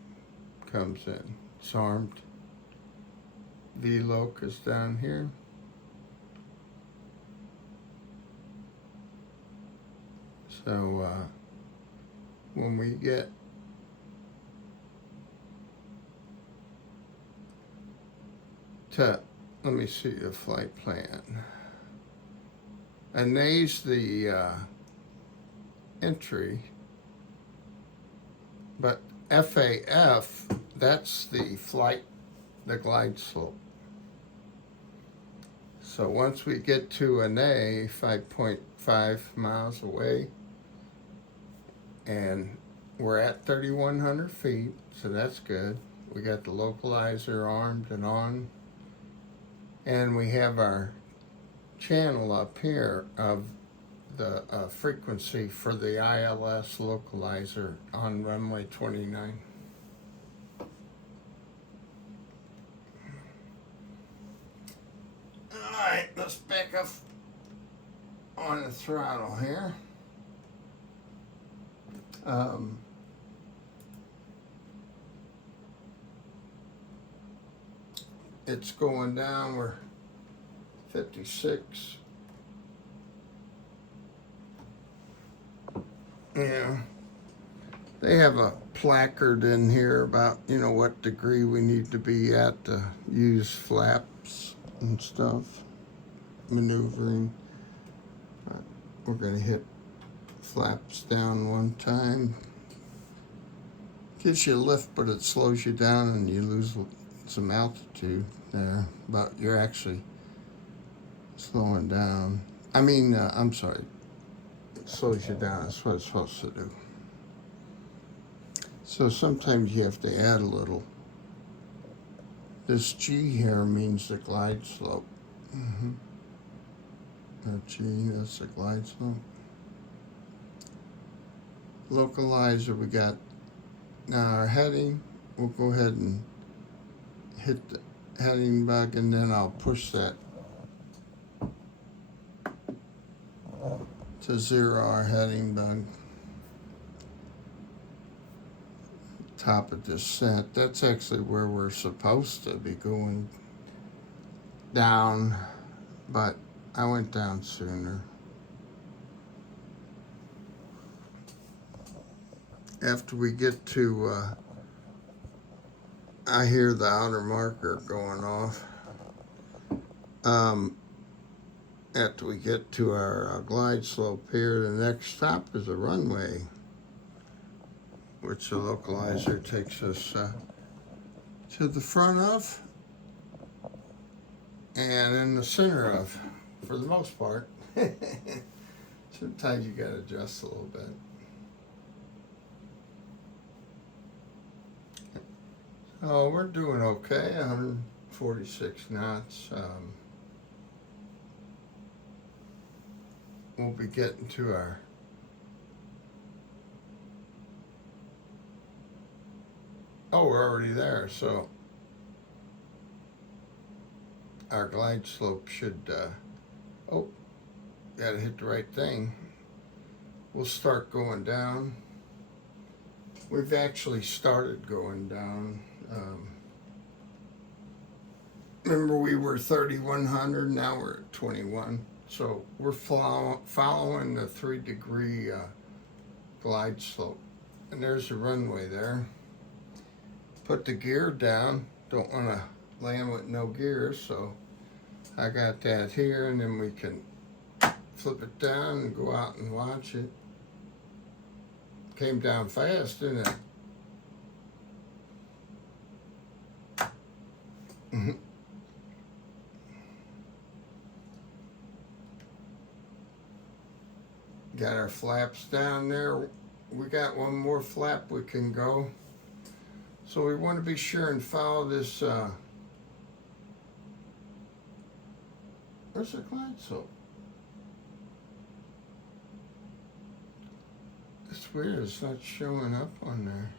comes in. It's armed. V-locus down here. So when we get to, let me see the flight plan. And there's the entry, but FAF, that's the flight, the glide slope. So once we get to an A, 5.5 miles away, and we're at 3,100 feet, so that's good. We got the localizer armed and on, and we have our channel up here of the frequency for the ILS localizer on runway 29. Alright, let's back up on the throttle here. It's going down, we're 56. Yeah, they have a placard in here about, you know, what degree we need to be at to use flaps and stuff, maneuvering. We're going to hit flaps down one time. Gives you a lift, but it slows you down and you lose some altitude there, but you're actually slowing down. I mean, I'm sorry, it slows you down. That's what it's supposed to do. So sometimes you have to add a little. This G here means the glide slope. That G, that's the glide slope. Localizer, we got now our heading. We'll go ahead and hit the heading bug, and then I'll push that to 0 our heading bug. Top of descent, that's actually where we're supposed to be going down, but I went down sooner. After we get to, I hear the outer marker going off. After we get to our glide slope here, the next stop is a runway, which the localizer takes us to the front of and in the center of, for the most part. Sometimes you gotta adjust a little bit. Oh, we're doing okay, 146 knots. We'll be getting to our we're already there, so our glide slope should, gotta hit the right thing. We'll start going down. We've actually started going down. Remember we were 3,100, now we're at 21. So we're following the 3-degree glide slope. And there's the runway there. Put the gear down. Don't want to land with no gears, so I got that here, and then we can flip it down and go out and watch it. Came down fast, didn't it? Got our flaps down there. We got one more flap we can go. So we want to be sure and follow this, where's the glide slope? It's weird, it's not showing up on there.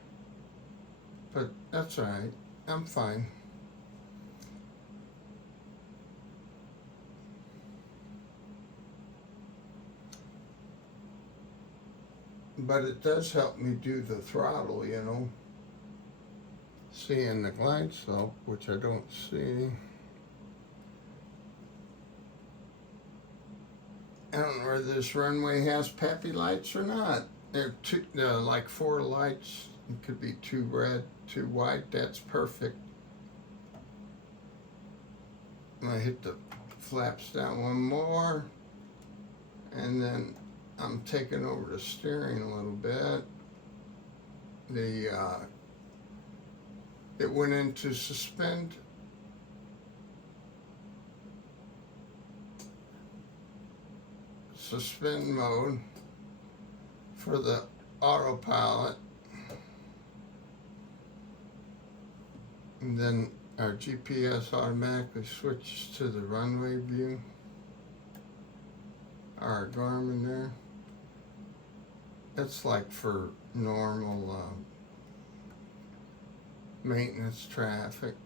But that's all right, I'm fine. But it does help me do the throttle, you know. Seeing the glide slope, which I don't see. I don't know whether this runway has PAPI lights or not. There are two, like 4 lights. It could be 2 red, 2 white. That's perfect. I'm gonna hit the flaps down one more, and then I'm taking over the steering a little bit. It went into suspend mode for the autopilot, and then our GPS automatically switches to the runway view. Our Garmin there. That's like for normal maintenance traffic.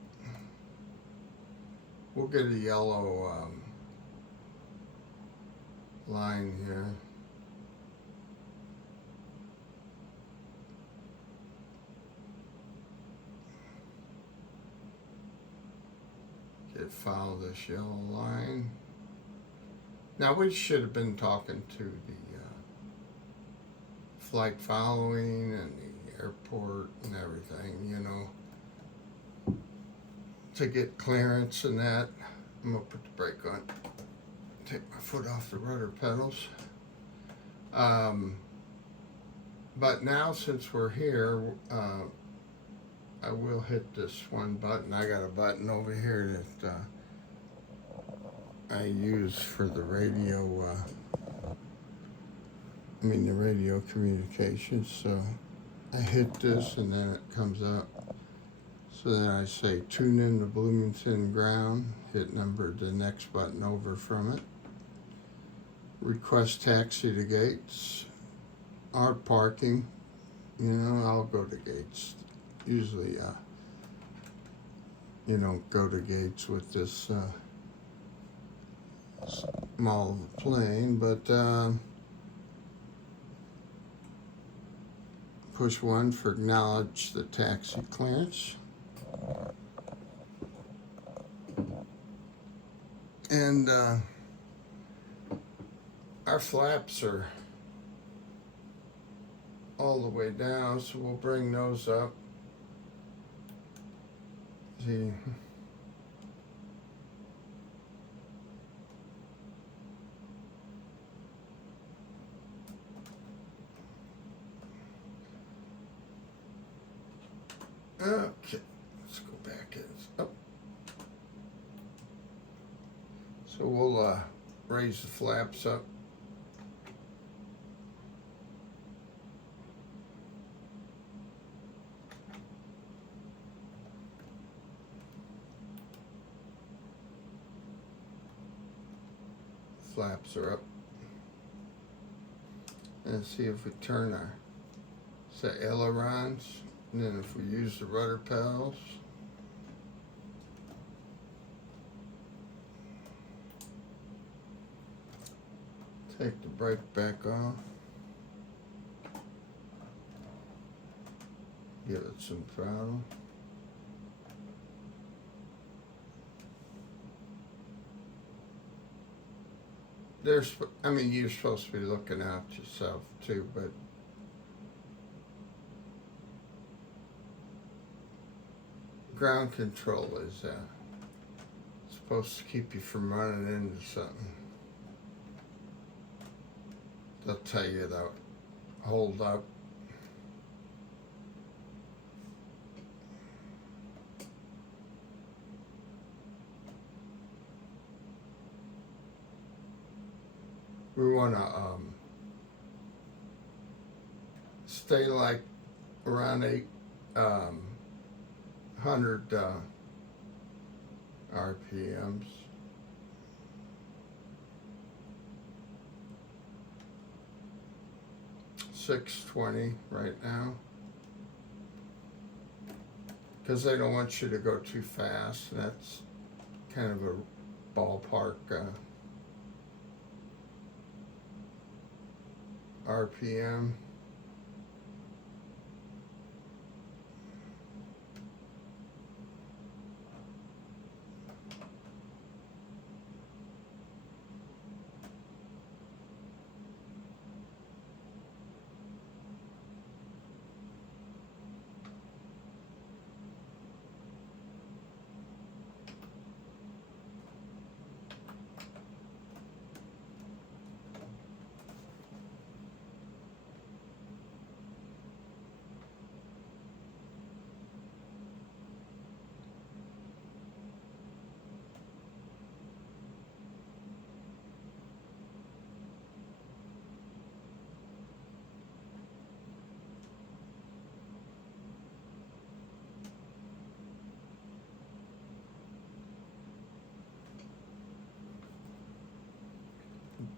We'll get a yellow line here. Follow this yellow line. Now we should have been talking to the flight following and the airport and everything, you know, to get clearance and that. I'm gonna put the brake on. Take my foot off the rudder pedals. But now since we're here, I will hit this one button. I got a button over here that I use for the radio, the radio communications. So I hit this and then it comes up. So then I say tune in to Bloomington ground, hit the next button over from it. Request taxi to gates, or parking, you know, I'll go to gates. Usually, you don't go to gates with this small plane, but push 1 for acknowledge the taxi clearance. And our flaps are all the way down, so we'll bring those up. See. Okay, let's go back in. Oh. So we'll raise the flaps up. Flaps are up. And see if we turn our ailerons, and then if we use the rudder pedals. Take the brake back off. Give it some throttle. You're supposed to be looking out yourself too, but ground control is supposed to keep you from running into something. They'll tell you to hold up. We want to stay like around 800 RPMs. $620 right now, because they don't want you to go too fast. That's kind of a ballpark RPM.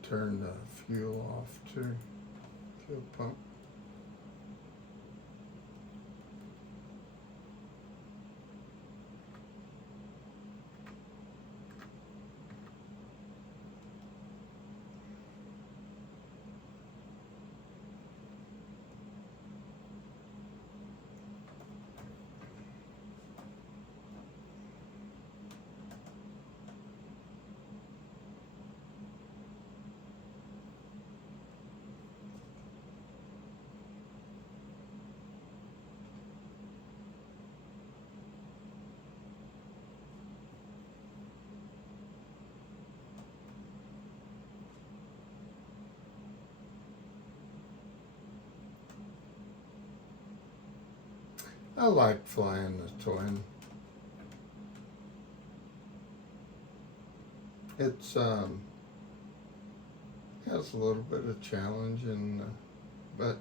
turn the fuel off too. Fuel pump. I like flying the twin. It's has a little bit of challenge, and but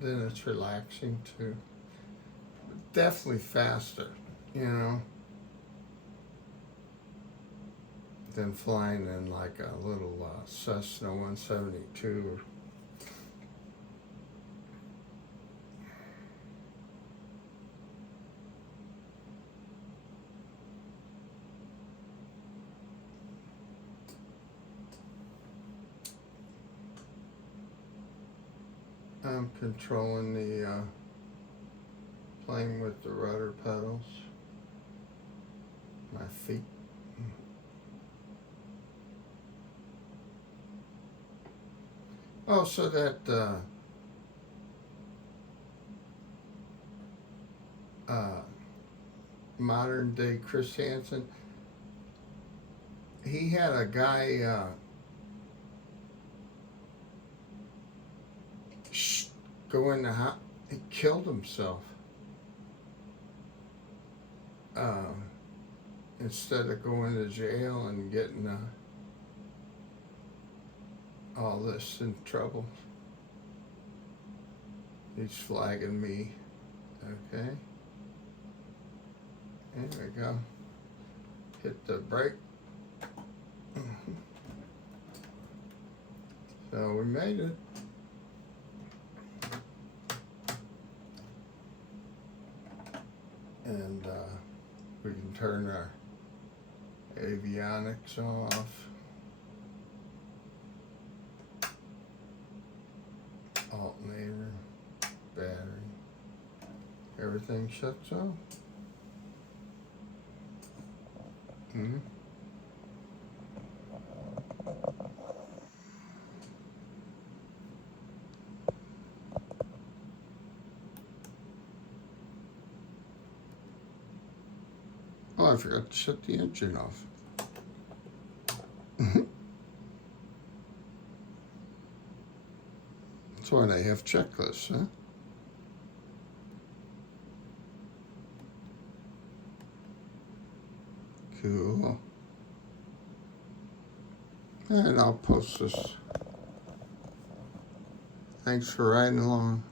then it's relaxing too. Definitely faster, you know, than flying in like a little Cessna 172. I'm controlling the plane with the rudder pedals, my feet. Oh, so that modern day Chris Hansen, he had a guy go in the house. He killed himself instead of going to jail and getting all this in trouble. He's flagging me. Okay. There we go. Hit the brake. So we made it. And we can turn our avionics off. Alternator, battery, everything shuts off. Oh, I forgot to shut the engine off. That's why they have checklists, huh? Cool. And I'll post this. Thanks for riding along.